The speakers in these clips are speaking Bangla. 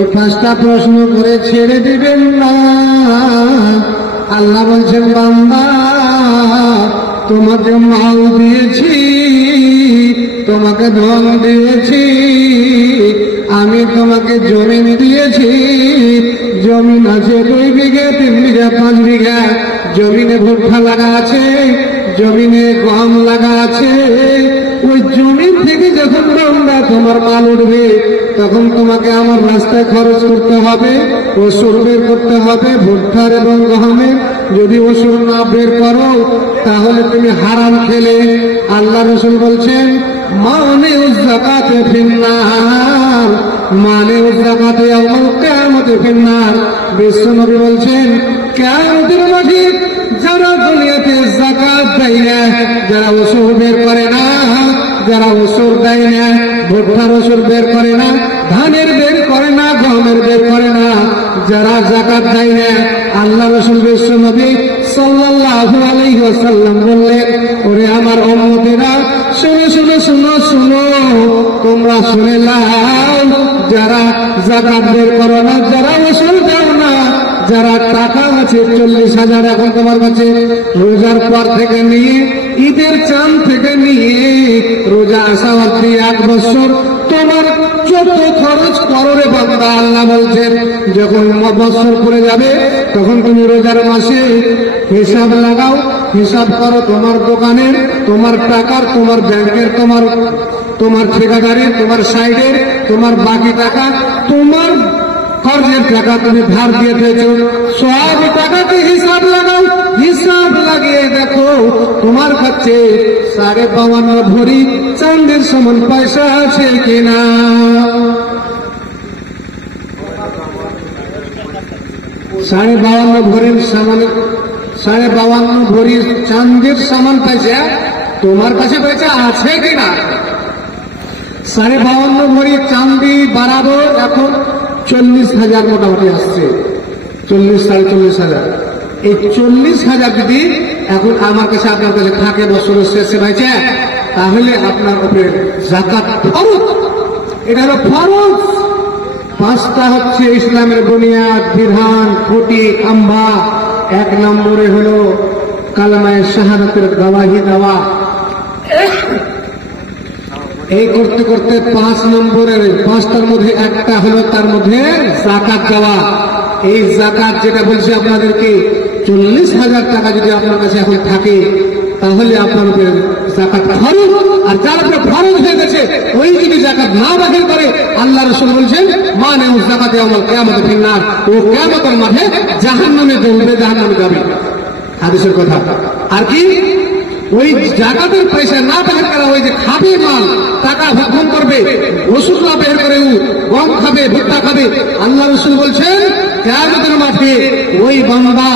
এই 5টা প্রশ্ন করে ছেড়ে দিবেন না। আল্লাহ বলছেন, বান্দা তোমাকে মাল দিয়েছি, তোমাকে ধন দিয়েছি, আমি তোমাকে জমিন দিয়েছি। জমিন আছে 2 বিঘা, 3 বিঘা, 5 বিঘা। জমিনে ভুট্টা লাগা আছে, জমিনে গম লাগা আছে। ওই জমিন থেকে যখন বান্দা তোমার মাল উঠবে, তখন তোমাকে আমার রাস্তায় খরচ করতে হবে, ওষুধ বের করতে হবে ভুট্টার এবং গহমের। যদি ওষুধ না বের করো তাহলে তুমি হারাম খেলে। আল্লাহ রাসূল বলছেন, মানে যাকাতে ফিন্নার, মানে যাকাতে ইয়াউমুল কিয়ামতে ফিন্নার। বিশ্বনবী বলছেন, কিয়ামতের মাঠে যারা দুনিয়াতে যাকাত দেয় না, যারা ওষুধ বের করে না, যারা ওষুধ দেয় না, ভুট্টার ওষুধ বের করে না, ধানের বের করে না, গমের বের করে না, যারা যাকাত দেয় না, আল্লাহ রাসূল বিশ্বনবী সাল্লাল্লাহু আলাইহি ওয়াসাল্লাম বললেন, ওরে আমার উম্মতেরা, শুনো শুনো শুনো শুনো, তোমরা শুনে নাও, যারা যাকাত বের করো না, যারা ওষুধ দাও না, যারা টাকা আছে 40,000 এখন তোমার কাছে, রোজার পর থেকে নিয়ে ঈদের চাঁদ থেকে নিয়ে রোজা আসা অবধি 1 বছর তোমার যত খরচ করো রে বান্দা, আল্লাহ বলছেন যখন বছর পড়ে যাবে তখন তুমি রোজার মাসে হিসাব লাগাও, হিসাব করো তোমার দোকানের, তোমার টাকার, তোমার ব্যাংকের, তোমার ঠিকাদারের, তোমার সাইডের, তোমার বাকি টাকা, তোমার কর্জের টাকা তুমি ধার দিয়ে দিয়েছো, সব টাকাকে হিসাব লাগাও। হিসাব লাগিয়ে দেখো তোমার কাছে 52 ভরি চাঁদের সমান পয়সা আছে কিনা। 52 ভরির সমান, 52 ভরি চাঁদের সমান পয়সা তোমার কাছে পয়সা আছে কিনা। 52 ভরি চাঁদি বাড়াবো এখন 40,000 মোটামুটি আসছে, 40-45,000। এই 40,000 যদি এখন আমার কাছে আপনার কাছে থাকে বছরের শেষে ভাইছে, তাহলে আপনার উপরে যাকাত ফরজ। এটা হলো ফরজ। 5টা হচ্ছে ইসলামের বুনিয়াদ, বিধান, খুঁটি, খাম্বা। 1 নম্বরে হলো কালেমায়ে শাহাদাতের গওয়াহি দেওয়া। এই করতে করতে 5 নম্বরের 5টার মধ্যে একটা হলো তার মধ্যে যাকাত দেওয়া। এই যাকাত যেটা বলছি আপনাদেরকে, 40,000 টাকা যদি আপনার কাছে এখন থাকে তাহলে আপনার উপরে যাকাত ফরজ। আর যার উপরে ফরজ হয়ে গেছে ওই যদি যাকাত না দাখিল করে, আল্লাহ রাসূল বলছেন, মানে যাকাতে ইয়াউমুল কিয়ামতি ফিন্নার, ও কিয়ামতের মাঠে জাহান্নামে জ্বলবে, জাহান্নামে যাবে। হাদিসের কথা। আর কি ওই যাকাতের পয়সা না দাখিল করা, ওই যে খাবে মাল, টাকা ভক্ষণ করবে, ওষুধ না বের করে গম খাবে, ভুট্টা খাবে, আল্লাহ রাসূল বলছেন কিয়ামতের মাঠে ওই বান্দা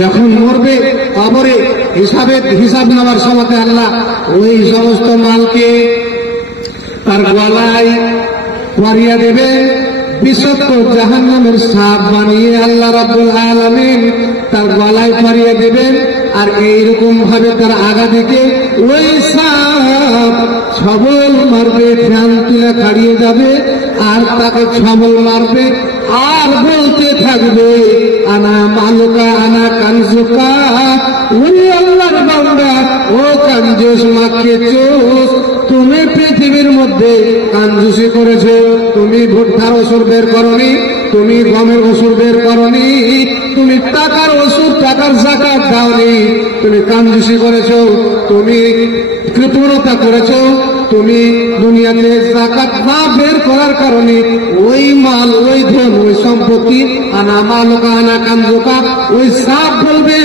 যখন মরবে কবরে হিসাব নেওয়ার সময় আল্লাহ ওই সমস্ত মালকে তার গলায় পরিয়ে দেবে বিষাক্ত জাহান্নামের সাপ বানিয়ে আল্লাহ রাব্বুল আলামিন তার গলায় পরিয়ে দেবেন। আর এইরকম ভাবে তার আগা দিকে ওই সাপ ছবল মারবে, ধ্যান তুলে দাঁড়িয়ে যাবে, আর তাকে ছবল মারবে, আর বলতে থাকবে, আনা মালুকা আনা কানজুকা। ওই আল্লাহর বান্দা, ও কানজুস মাক্কেচুস, তুমি পৃথিবীর মধ্যে কানজুসি করেছো, তুমি ভুট্টার ওষুধ বের করনি, তুমি গমের ওষুধ বের করনি, তুমি টাকার ওষুধ, টাকার যাকাত দাওনি, তুমি কানজুসি করেছো, তুমি কৃপণতা করেছো, তুমি দুনিয়াতে যাকাত না বের করার কারণে ওই মাল, ওই ধন, ওই সম্পত্তি, আনা মালুকা আনা কানজুকা, ওই সাপ বলবে,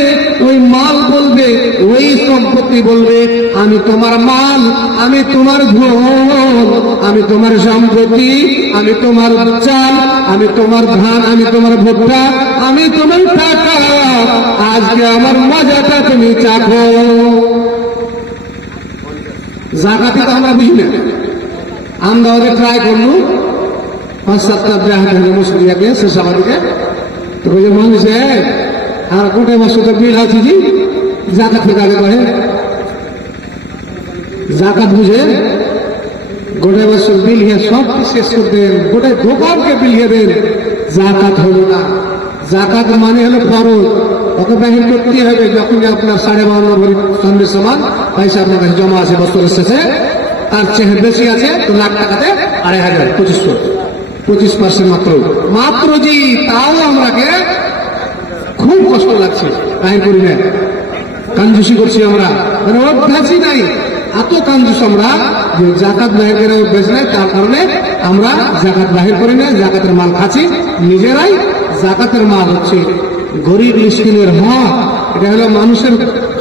ওই মাল বলবে, ওই সম্পত্তি বলবে, আমি তোমার মাল, আমি তোমার ধন, আমি তোমার সম্পত্তি, আমি তোমার চাল, আমি তোমার ধান, আমি তোমার ভুট্টা, আমি তোমার টাকা, আজকে আমার মজাটা তুমি চাখো। জাকাতি তো আমরা বুঝি না, আমরা ওদের ট্রাই করলু 5-7টা মুসলিয়াকে শেষাবাদিকে, তো ওই যে মানুষে আর গোটে বছর তো বিল আছে জি জাকাত থেকে আগে করে, জাকাত বুঝে গোটা বছর বিলিয়ে সব শেষ করে দেন, গোটা দোকানকে বিলিয়ে দেন, জাকাত হলো না। জাকাত মানে হলো ফরজ, কত বাহির করতে হবে? যখনই আপনার 52.5 ভরি স্বর্ণের সমান পয়সা আপনার কাছে জমা আছে বছরের শেষে, তার চেয়ে বেশি আছে তো লাখ টাকাতে 2,500, 25% মাত্র জি। তাও আমাকে খুব কষ্ট লাগছে, বাহির করি না, কাঞ্জুসি করছি আমরা, মানে অভ্যাসই নাই, এত কাঞ্জুস আমরা যে জাকাত বাহির করে অভ্যাস নাই, তার কারণে আমরা জাকাত বাহির করি না, জাকাতের মাল খাচ্ছি নিজেরাই। জাকাতের মাল হচ্ছে গরিব মিসকিনের হক, এটা হলো মানুষের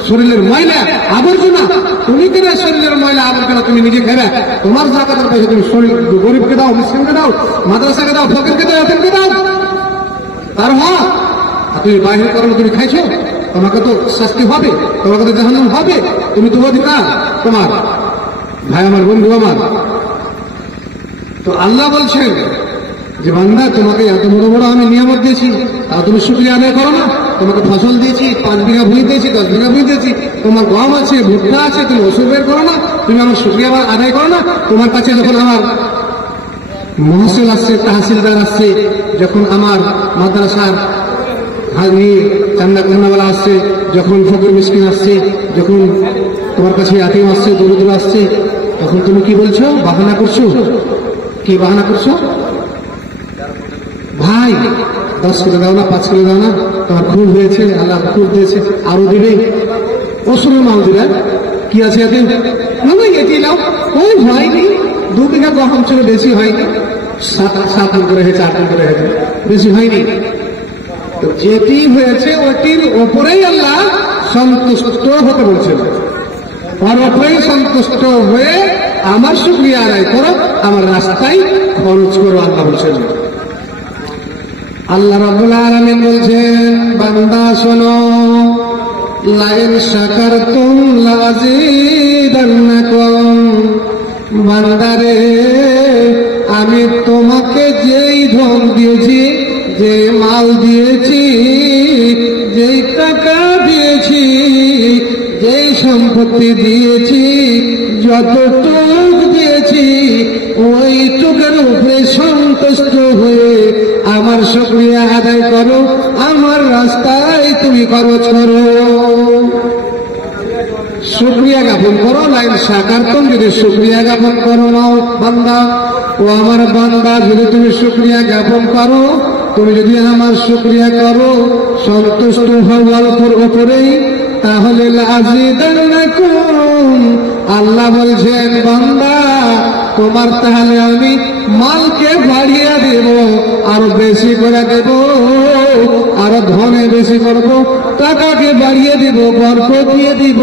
শরীরের ময়লা আবর্জনা। তুমি কেনা শরীরের ময়লা আবর্জনা তুমি নিজে খেবে, তোমার জাকাতের পয়সা তুমি শরীর গরিবকে দাও, মিসকিনকে দাও, মাদ্রাসাকে দাও, ফকিরকে দাও, এতিমকে দাও, তার হক। আর তুমি বাহির করো, তুমি খাইছো, তোমাকে তো শাস্তি হবে, তোমাকে তো জাহান্নাম হবে। তুমি তো অধিকার তোমার। ভাই আমার, বন্ধু আমার, তো আল্লাহ বলছেন যে বান্দা তোমাকে এত বড় বড় আমি নিয়ামত দিয়েছি, আর তুমি শুকরিয়া আদায় করো না। তোমাকে ফসল দিয়েছি, 5 বিঘা ভুঁই দিয়েছি, 10 বিঘা ভুঁই দিয়েছি, তোমার গম আছে, ভুট্টা আছে, তুমি ওষুধ বের করো না, তুমি আমার শুকরিয়া আদায় করো না। তোমার কাছে যখন আমার মহসিল আসছে, তাহসিলদার আসছে, যখন আমার মাদ্রাসার চান্দা কন্যাওয়ালা আসছে, যখন ফকির মিসকিন আসছে, যখন তোমার কাছে আতিম আসছে, দরিদ্র আসছে, তখন তুমি কি বলছো? বাহানা করছো। কি বাহানা করছো? ভাই 10 কিলো দাও না, 5 কিলো দাও না, তোমার খুব হয়েছে, আল্লাহ খুব দিয়েছে, আরো দিবে। অসুরের মাহুদিরা কি আছে এতে? না এটি নাও, ওই হয়নি, 2 বিঘা গহম ছিল, বেশি হয়নি, 7 দিন করে হয়েছে, 8 দিন করে হয়েছে, বেশি হয়নি। তো যেটি হয়েছে ওটির ওপরেই আল্লাহ সন্তুষ্ট হতে বলছেন, ওর ওপরেই সন্তুষ্ট হয়ে আমার শুকরিয়া আদায় করো, আমার রাস্তায় খরচ করো, আল্লাহ বলছেন। আল্লাহ রাব্বুল আলামিন বলছেন, বান্দা শোনো, লাইন শাকারতুম লাযীদান্নাকুম, বান্দারে আমি তোমাকে যেই ধন দিয়েছি, যে মাল দিয়েছি, যেই টাকা দিয়েছি, যেই সম্পত্তি দিয়েছি, যতটুক দিয়েছি, ওইটুকের উপরে সন্তুষ্ট হয়ে আমার শুকরিয়া আদায় করো, আমার রাস্তায় তুমি খরচ করো, শুকরিয়া জ্ঞাপন করো। লাইন শাকারতুম, যদি শুকরিয়া জ্ঞাপন করো নাও বান্দা, ও আমার বান্দা, যদি তুমি শুকরিয়া জ্ঞাপন করো, তুমি যদি আমার শুকরিয়া করো, সন্তুষ্ট হও অল্পর উপরেই, তাহলে লাযীদান্নাকুম, আল্লাহ বলছেন বান্দা তোমার তাহলে আমি মালকে বাড়িয়ে দেব, আরো বেশি করে দেব, আরো ধনে বেশি করব, টাকাকে বাড়িয়ে দিব, বরকত দিয়ে দিব,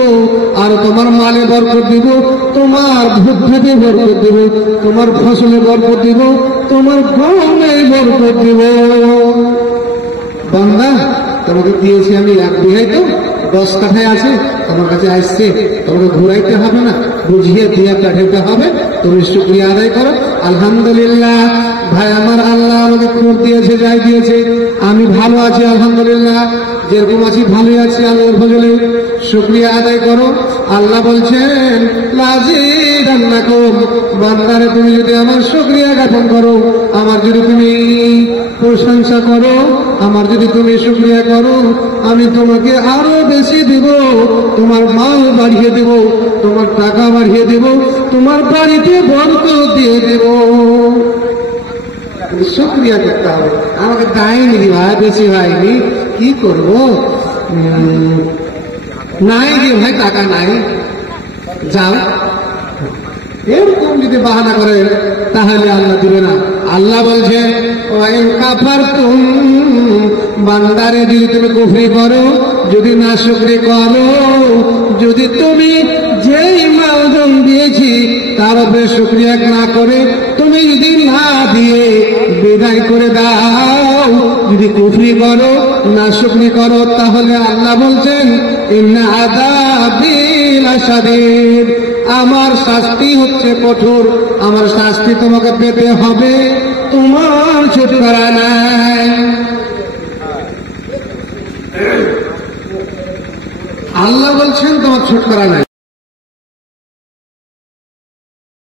আর তোমার মালে বরকত দিব, তোমার ভুট্টাতে বরকত দিব, তোমার ফসলে বরকত দিব, তোমার গমে বরকত দিব। বান্দা তোমাকে দিয়েছি আমি 1 বিঘায়, তো 10 কাঠায় আছে, তোমার কাছে আসছে, তোমাকে ঘুরাইতে হবে না, বুঝিয়ে দিয়ে পাঠাইতে হবে, তুমি শুকরিয়া আদায় করো। আলহামদুলিল্লাহ ভাই আমার, আল্লাহ আমাকে খুব দিয়েছে, যাই দিয়েছে, আমি ভালো আছি আলহামদুলিল্লাহ, যেরকম আছি ভালোই আছি, আল্লাহর ফজলে শুকরিয়া আদায় করো। আল্লাহ বলছেন লাযীদান্নাকুম, বান্দারে তুমি যদি আমার শুকরিয়া জ্ঞাপন করো, আমার যদি তুমি প্রশংসা করো, আমার যদি তুমি শুকরিয়া করো, আমি তোমাকে আরো বেশি দিব, তোমার মাল বাড়িয়ে দেব, তোমার টাকা বাড়িয়ে দেব, তোমার বাড়িতে বরকত দিয়ে দেব। শুকরিয়া করতে হবে। আমাকে দেয়নি ভাই, বেশি হয়নি, কি করব, নাই যে ভাই টাকা নাই, যাও, এরকম যদি বাহানা করে তাহলে আল্লাহ দিবে না। আল্লাহ বলছে ওয়াইন কাফারতুম, বান্দারে যদি তুমি কুফরি করো, যদি নাশুকরি করো, যদি তুমি যেই মালধন দিয়েছি তার উপরে শুকরিয়া না করে তুমি যদি না দিয়ে বিদায় করে দাও, যদি কুফরি করো, নাশুকরি করো, তাহলে আল্লাহ বলছেন ইন্না আযাবি লাশাদীদ, আমার শাস্তি হচ্ছে কঠোর, আমার শাস্তি তোমাকে পেতে হবে, তোমার ছুটকারা নাই। আল্লাহ বলছেন তোমার ছুটকারা নাই।